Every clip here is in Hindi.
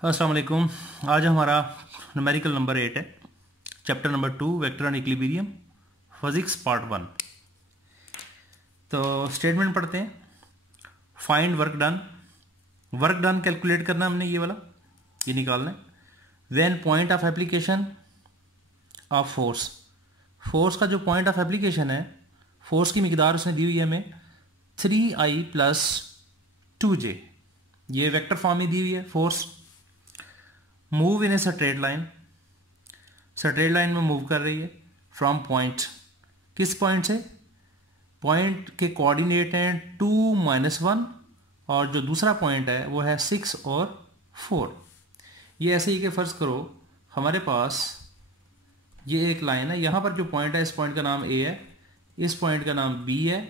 अस्सलाम वालेकुम। आज हमारा न्यूमेरिकल नंबर 8 है, chapter number 2 vector and equilibrium, physics part 1। तो स्टेटमेंट पढ़ते हैं। Find work done. Work done calculate करना हमने, ये वाला ये निकालना है। When point of application of force, force का जो पॉइंट ऑफ एप्लीकेशन है, फोर्स की मिकदार उसने दी हुई है हमें 3i + 2j, ये वेक्टर फॉर्म में दी हुई है। Force move in a straight line, straight line में मूव कर रही है फ्रॉम पॉइंट, किस पॉइंट से? पॉइंट के कोऑर्डिनेट हैं 2 - 1 और जो दूसरा पॉइंट है वो है 6 और 4। ये ऐसे ही कि फर्ज करो हमारे पास ये एक लाइन है, यहां पर जो पॉइंट है इस पॉइंट का नाम A है, इस पॉइंट का नाम B है।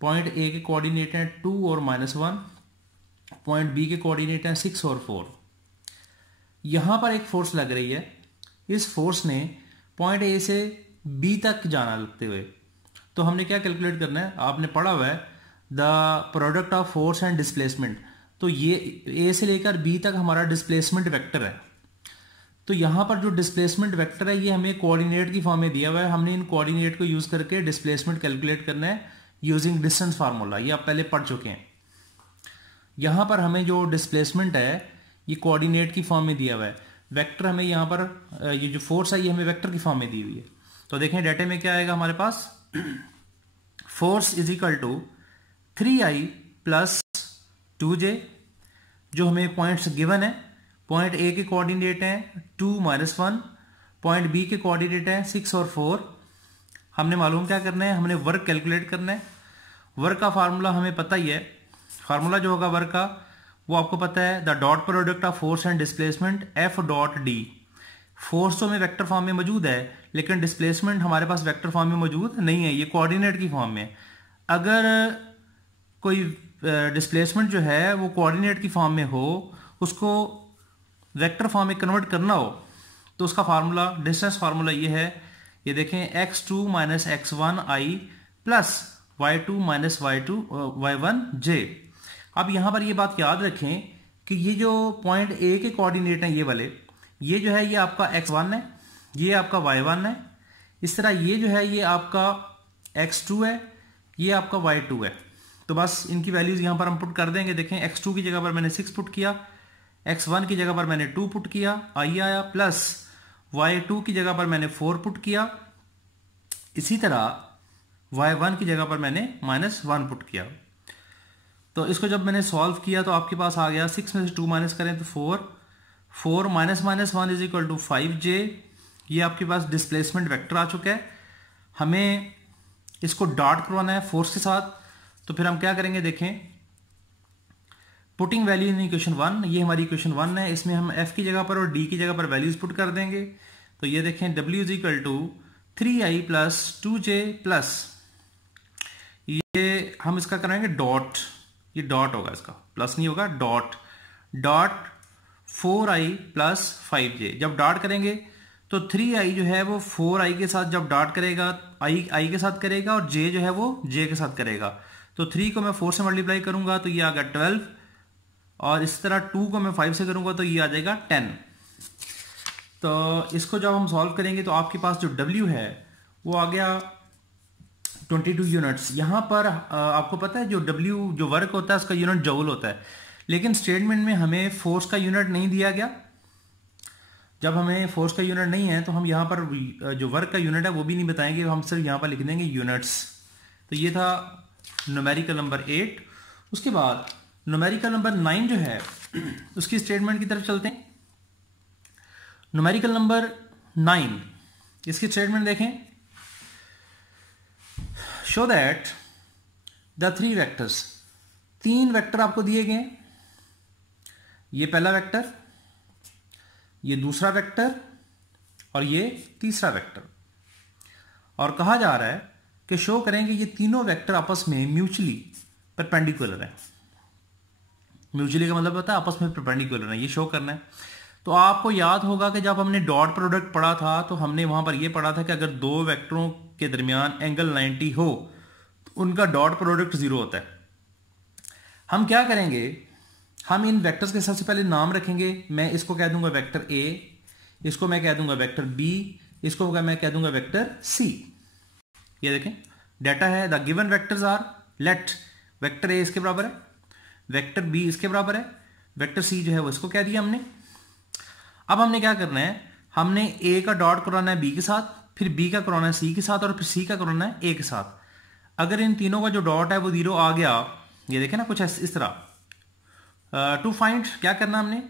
पॉइंट A के कोऑर्डिनेट हैं 2 और -1, पॉइंट B के कोऑर्डिनेट हैं 6 और 4। यहां पर एक फोर्स लग रही है, इस फोर्स ने पॉइंट A से B तक जाना लगते हुए। तो हमने क्या कैलकुलेट करना है, आपने पढ़ा हुआ है the product of force and displacement. तो ये A से लेकर B तक हमारा डिस्प्लेसमेंट वेक्टर है। तो यहां पर जो डिस्प्लेसमेंट वेक्टर है ये हमें कोऑर्डिनेट की फॉर्म में दिया हुआ है। हमने इन कोऑर्डिनेट को यूज करके डिस्प्लेसमेंट कैलकुलेट करना है यूजिंग डिस्टेंस फार्मूला, ये आप पहले पढ़ चुके हैं। यहां पर हमें जो डिस्प्लेसमेंट है ये कोऑर्डिनेट की फॉर्म में दिया हुआ है। वेक्टर हमें यहाँ पर ये जो फोर्स है ये हमें वेक्टर की फॉर्म में दी हुई है। तो देखें डाटे में क्या आएगा हमारे पास, force is equal to 3i + 2j, जो हमें पॉइंट्स गिवन है। पॉइंट A के कोऑर्डिनेट हैं 2 - 1, पॉइंट B के कोऑर्डिनेट हैं 6 और 4। हमने मालूम क्या करना है, हमने वर्क कैलकुलेट करना है। वर्क का फार्मूला हमें पता ही है, फार्मूला जो होगा वर्क का वो आपको पता है, the dot product of force and displacement F.D। Force तो हमें वेक्टर फॉर्म में मौजूद है लेकिन डिस्प्लेसमेंट हमारे पास वेक्टर फॉर्म में मौजूद नहीं है, ये कोऑर्डिनेट की फॉर्म में। अगर कोई डिस्प्लेसमेंट जो है वो कोऑर्डिनेट की फॉर्म में हो, उसको वेक्टर फॉर्म में कन्वर्ट करना हो, तो उसका फार्मूला, डिस्टेंस फार्मूला ये है, ये देखें x2 - x1i + y2 - y1j। अब यहां पर ये बात याद रखें कि ये जो पॉइंट A के कोऑर्डिनेट हैं ये वाले, ये जो है ये आपका x1 है, ये आपका y1 है। इस तरह ये जो है ये आपका x2 है, ये आपका y2 है। तो बस इनकी वैल्यूज यहां पर हम पुट कर देंगे। देखें x2 की जगह पर मैंने 6 पुट किया, x1 की जगह पर मैंने 2 पुट किया, i आया, प्लस y2 की जगह पर मैंने 4 पुट किया। इसी तरह y1 की जगह पर मैंने -1 पुट किया। तो इसको जब मैंने सॉल्व किया तो आपके पास आ गया 6 में से 2 माइनस करें तो 4 -1 इज इक्वल टू 5j। ये आपके पास डिस्प्लेसमेंट वेक्टर आ चुका है। हमें इसको डॉट करवाना है फोर्स के साथ, तो फिर हम क्या करेंगे, देखें पुटिंग वैल्यू इन इक्वेशन 1, ये हमारी इक्वेशन 1 है, इसमें हम f की जगह पर और d की जगह पर वैल्यूज पुट कर देंगे। तो ये देखें w is equal to 3i + 2j plus, ये हम इसका करेंगे डॉट, ये डॉट होगा, इसका प्लस नहीं होगा, डॉट 4i + 5j। जब डॉट करेंगे तो 3i जो है वो 4i के साथ जब डॉट करेगा, i के साथ करेगा, और j जो है वो j के साथ करेगा। तो 3 को मैं 4 से मल्टीप्लाई करूंगा तो ये आ गया 12, और इस तरह 2 को मैं 5 से करूंगा तो ये आ जाएगा 10। तो इसको जब हम सॉल्व करेंगे तो आपके पास जो w है वो आ गया 22 यूनिट्स। यहां पर आपको पता है जो W जो वर्क होता है उसका यूनिट जूल होता है, लेकिन स्टेटमेंट में हमें फोर्स का यूनिट नहीं दिया गया। जब हमें फोर्स का यूनिट नहीं है तो हम यहां पर जो वर्क का यूनिट है वो भी नहीं बताएंगे, हम सिर्फ यहां पर लिख देंगे यूनिट्स। तो ये था न्यूमेरिकल नंबर 8। उसके बाद न्यूमेरिकल नंबर 9 जो है उसकी स्टेटमेंट की तरफ चलते हैं। न्यूमेरिकल नंबर 9, इसकी स्टेटमेंट देखें। Show that the 3 vectors, 3 vector आपको दिए गए, ये पहला वेक्टर, ये दूसरा वेक्टर और ये तीसरा वेक्टर, और कहा जा रहा है कि शो करें कि ये तीनों वेक्टर आपस में म्यूचुअली परपेंडिकुलर है। म्यूचुअली का मतलब होता है आपस में परपेंडिकुलर है, ये शो करना है। तो आपको याद होगा कि जब हमने डॉट प्रोडक्ट पढ़ा था तो हमने वहां पर यह पढ़ा था कि अगर दो वेक्टरों के दरमियान एंगल 90 हो तो उनका डॉट प्रोडक्ट 0 होता है। हम क्या करेंगे, हम इन वेक्टर्स के सबसे पहले नाम रखेंगे। मैं इसको कह दूंगा वेक्टर ए, इसको मैं कह दूंगा वेक्टर बी, इसको मैं कह दूंगा वेक्टर सी। ये देखें डाटा है, the given vectors are, let vector A इसके बराबर है, वेक्टर बी इसके बराबर है, वेक्टर सी जो है वो इसको कह दिया हमने। अब हमने क्या करना है, हमने ए का डॉट कराना है बी के साथ, फिर बी का कराना है सी के साथ, और फिर सी का कराना है ए के साथ। अगर इन तीनों का जो डॉट है वो 0 आ गया, ये देखें ना कुछ इस तरह। टू फाइंड क्या करना हमने,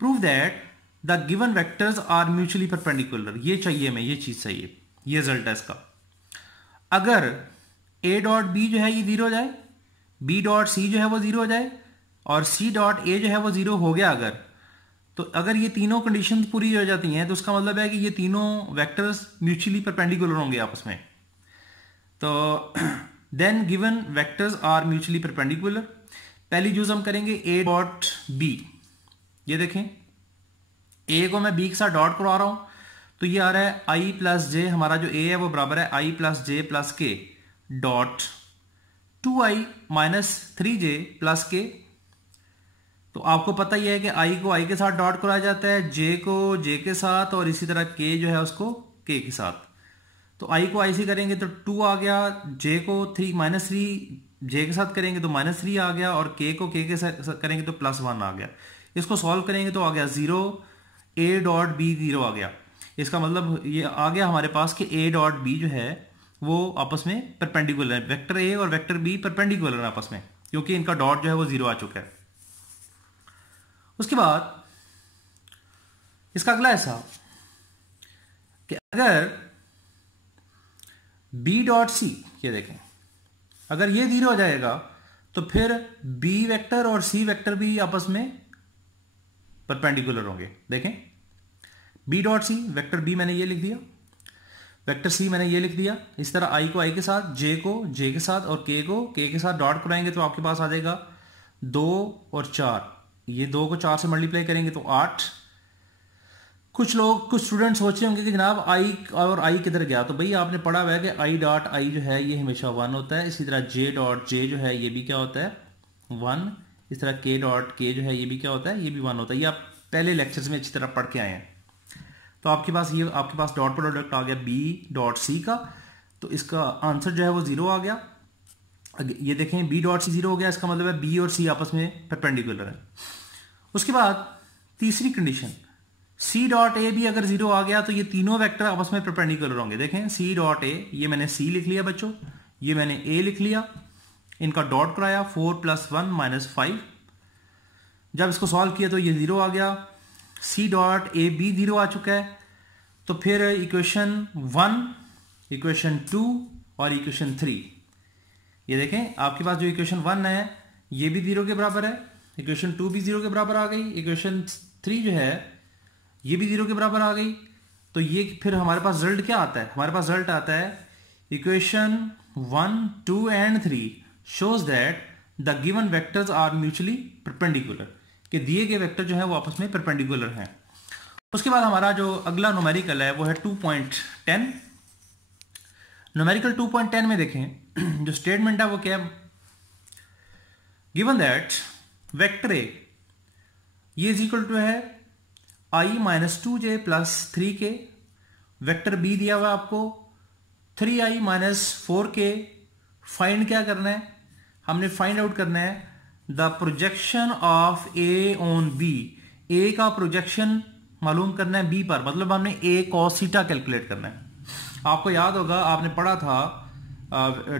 prove that the given vectors are mutually perpendicular. ये चाहिए हमें, ये चीज चाहिए, ये रिजल्ट है इसका। अगर ए डॉट बी जो है ये 0 हो जाए, बी डॉट सी जो है वो 0 हो जाए, और सी डॉट ए जो है वो 0 हो गया अगर, तो अगर ये तीनों कंडीशंस पूरी हो जाती हैं तो उसका मतलब है कि ये तीनों वेक्टर्स म्यूचुअली परपेंडिकुलर होंगे आपस में। तो then given vectors are mutually perpendicular. पहली यूज हम करेंगे ए डॉट बी। ये देखें ए को मैं बी के साथ डॉट करवा रहा हूं, तो ये आ रहा है आई प्लस जे, हमारा जो ए है वो बराबर है आई प्लस जे प्लस के dot 2i minus 3j plus के। तो आपको पता ही है कि i को i के साथ डॉट कराया जाता है, j को j के साथ, और इसी तरह k जो है उसको k के साथ। तो i को i से करेंगे तो 2 आ गया, j को 3 माइनस 3 j के साथ करेंगे तो माइनस 3 आ गया, और k को k के साथ करेंगे तो प्लस 1 आ गया। इसको सॉल्व करेंगे तो आ गया 0, a डॉट b 0 आ गया। इसका मतलब ये आ गया हमारे पास कि a डॉट b जो है वो आपस में परपेंडिकुलर है, वेक्टर ए और वेक्टर बी परपेंडिकुलर है आपस में, क्योंकि इनका डॉट जो है वो 0 आ चुका है। उसके बाद इसका अगला ऐसा कि अगर बी डॉट सी, ये देखें अगर ये 0 हो जाएगा तो फिर बी वेक्टर और सी वेक्टर भी आपस में परपेंडिकुलर होंगे। देखें B dot C, vector B मैंने ये लिख दिया, वेक्टर सी मैंने ये लिख दिया। इस तरह आई को आई के साथ, जे को जे के साथ, और के को के के साथ डॉट कराएंगे तो आपके पास आ जाएगा 2 और 4। ये 2 को 4 से मल्टीप्लाई करेंगे तो 8। कुछ लोग, कुछ स्टूडेंट सोचे होंगे कि जनाब आई और आई किधर गया, तो भाई आपने पढ़ा हुआ है कि आई डॉट आई जो है ये हमेशा 1 होता है। इसी तरह जे डॉट जे जो है ये भी क्या होता है 1। इस तरह के डॉट के जो है ये भी क्या होता है, ये भी 1 होता है। ये आप पहले लेक्चर्स में अच्छी तरह पढ़ के आए हैं। तो आपके पास डॉट प्रोडक्ट आ गया बी डॉट सी का, तो इसका आंसर जो है वो 0 आ गया। ये देखें बी डॉट सी 0 हो गया, इसका मतलब है बी और सी आपस में परपेंडिकुलर है। उसके बाद तीसरी कंडीशन, सी डॉट ए भी अगर 0 आ गया तो ये तीनों वेक्टर आपस में परपेंडिकुलर होंगे। देखें सी डॉट ए, ये मैंने सी लिख लिया बच्चों, ये मैंने ए लिख लिया, इनका डॉट कराया 4 + 1 - 5। जब इसको सॉल्व किया तो ये 0 आ गया। सी डॉट ए बी 0 आ चुका है। तो फिर इक्वेशन 1, इक्वेशन 2 और इक्वेशन 3, ये देखें आपके पास जो इक्वेशन 1 है ये भी 0 के बराबर है, इक्वेशन 2 भी 0 के बराबर आ गई, इक्वेशन 3 जो है ये भी 0 के बराबर आ गई। तो ये फिर हमारे पास रिजल्ट क्या आता है, हमारे पास रिजल्ट आता है equation 1, 2 and 3 shows that the given vectors are mutually perpendicular, कि दिए गए वेक्टर जो है वो आपस में परपेंडिकुलर हैं। उसके बाद हमारा जो अगला न्यूमेरिकल है वो है 2.10। न्यूमेरिकल 2.10 में देखें जो स्टेटमेंट है वो क्या है, गिवन दैट वेक्टर ए ये इज इक्वल टू है i - 2j + 3k, vector B दिया हुआ आपको 3i - 4k। फाइंड क्या करना है, हमने फाइंड आउट करना है the projection of A on B, A का प्रोजेक्शन मालूम करना है बी पर, मतलब हमने ए cos थीटा कैलकुलेट करना है। आपको याद होगा आपने पढ़ा था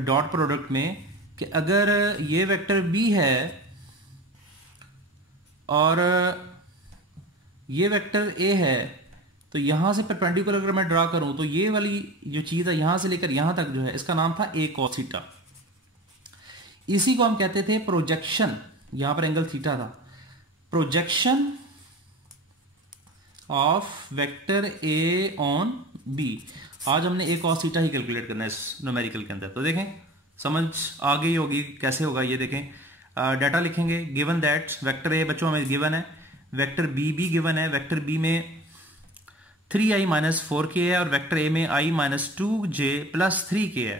डॉट प्रोडक्ट में कि अगर ये वेक्टर बी है और ये वेक्टर ए है, तो यहां से परपेंडिकुलर अगर मैं ड्रा करूं तो ये वाली जो चीज है यहां से लेकर यहां तक जो है इसका नाम था ए cos थीटा। इसी को हम कहते थे प्रोजेक्शन, यहां पर एंगल थीटा था, projection of vector A on B. आज हमने ए cos थीटा ही कैलकुलेट करना है इस न्यूमेरिकल के अंदर। तो देखें समझ आ गई होगी कैसे होगा। ये देखें डाटा लिखेंगे, गिवन दैट वेक्टर ए बच्चों हमें गिवन है, वेक्टर बी भी गिवन है, वेक्टर बी में 3i - 4k है और वेक्टर ए में i - 2j + 3k है।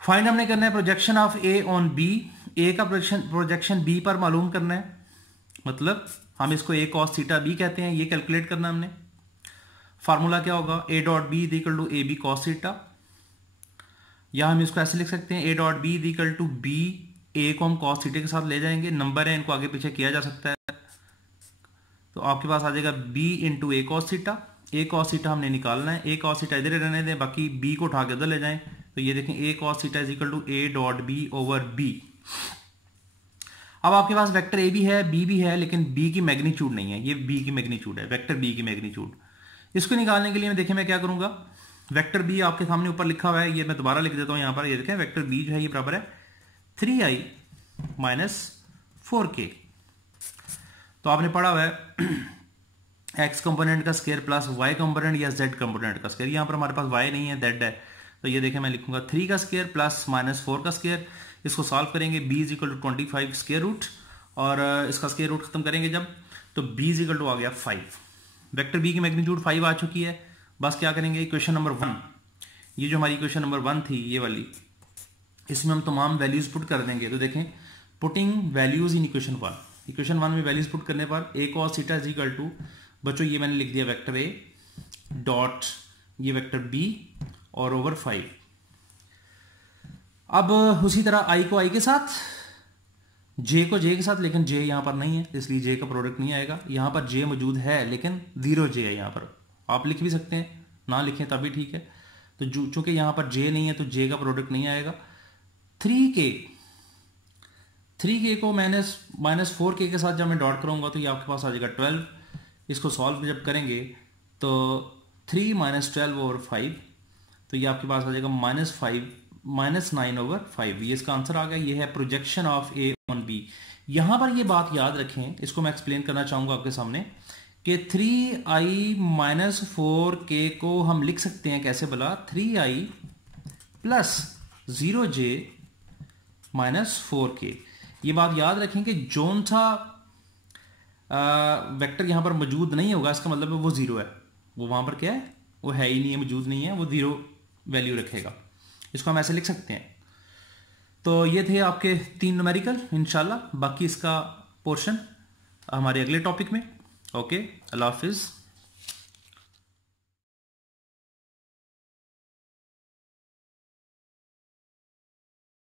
फाइंड हमने करना है projection of A on B. A का प्रोजेक्शन बी पर मालूम करना है, मतलब हम इसको ए कॉस थीटा बी कहते हैं, ये कैलकुलेट करना हमने। फार्मूला क्या होगा, A dot B is equal to A B cos theta, या हम इसको ऐसे लिख सकते हैं A dot B is equal to B, A को हम कॉस थीटा के साथ ले जाएंगे, नंबर है इनको आगे पीछे किया जा सकता है, तो आपके पास आ जाएगा बी इंटू ए कॉस थीटा। ए कॉस थीटा हमने निकालना है, ए कॉस थीटा इधर रहने दें, बाकी बी को उठा के उधर ले जाएं, तो ये देखें A cos theta is equal to A dot B over B. अब आपके पास वेक्टर ए भी है बी भी है, लेकिन बी की मैग्नीट्यूड नहीं है, ये बी की मैग्नीट्यूड है, वेक्टर बी की मैग्नीट्यूड। इसको निकालने के लिए मैं देखें मैं क्या करूंगा, वेक्टर बी आपके सामने ऊपर लिखा हुआ है, ये मैं दोबारा लिख देता हूं यहां पर, ये देखें वेक्टर बी जो है ये बराबर है 3i माइनस 4k। तो आपने पढ़ा हुआ है एक्स कंपोनेंट का स्क्वायर प्लस वाई कंपोनेंट या जेड कंपोनेंट का स्क्वायर, यहां पर हमारे पास वाई नहीं है जेड है, तो ये देखें मैं लिखूंगा 3 का स्क्वायर प्लस माइनस 4 का स्क्वायर। इसको सॉल्व करेंगे b is equal to 25 square root, और इसका स्क्वायर रूट खत्म करेंगे जब, तो b इज इक्वल टू आ गया 5। वेक्टर b की मैग्नीट्यूड 5 आ चुकी है। बस क्या करेंगे, इक्वेशन नंबर 1, ये जो हमारी इक्वेशन नंबर 1 थी ये वाली, इसमें हम तमाम वैल्यूज पुट कर देंगे। तो देखें putting values in equation 1, equation 1 में वैल्यूज पुट करने पर A cos theta is equal to, बच्चों ये मैंने लिख दिया वेक्टर ए डॉट ये वेक्टर बी और ओवर 5। अब उसी तरह आई को आई के साथ, जे को जे के साथ, लेकिन जे यहां पर नहीं है इसलिए जे का प्रोडक्ट नहीं आएगा। यहां पर जे मौजूद है लेकिन 0 जे है, यहां पर आप लिख भी सकते हैं, ना लिखें तभी ठीक है। तो चूंकि यहां पर जे नहीं है तो जे का प्रोडक्ट नहीं आएगा। 3k को माइनस 4k के साथ जब मैं डॉट करूंगा तो ये आपके पास आ जाएगा 12। इसको सॉल्व जब करेंगे तो 3 माइनस 12 ओवर 5, तो ये आपके पास आ जाएगा माइनस 9 ओवर 5। ये इसका आंसर आ गया। ये है projection of A on B. यहां पर ये बात याद रखें, इसको मैं एक्सप्लेन करना चाहूंगा आपके सामने कि 3i माइनस 4k को हम लिख सकते हैं कैसे भला, 3i plus 0j minus 4k। ये बात याद रखें कि जोन सा वेक्टर यहां पर मौजूद नहीं होगा, इसका मतलब है वो 0 है, वो वहां पर क्या है, वो है ही नहीं है, मौजूद नहीं है, वो 0 वैल्यू रखेगा। इसको हम ऐसे लिख सकते हैं। तो ये थे आपके 3 न्यूमेरिकल, इंशाल्लाह बाकी इसका पोर्शन हमारे अगले टॉपिक में। ओके, अल्लाह हाफिज।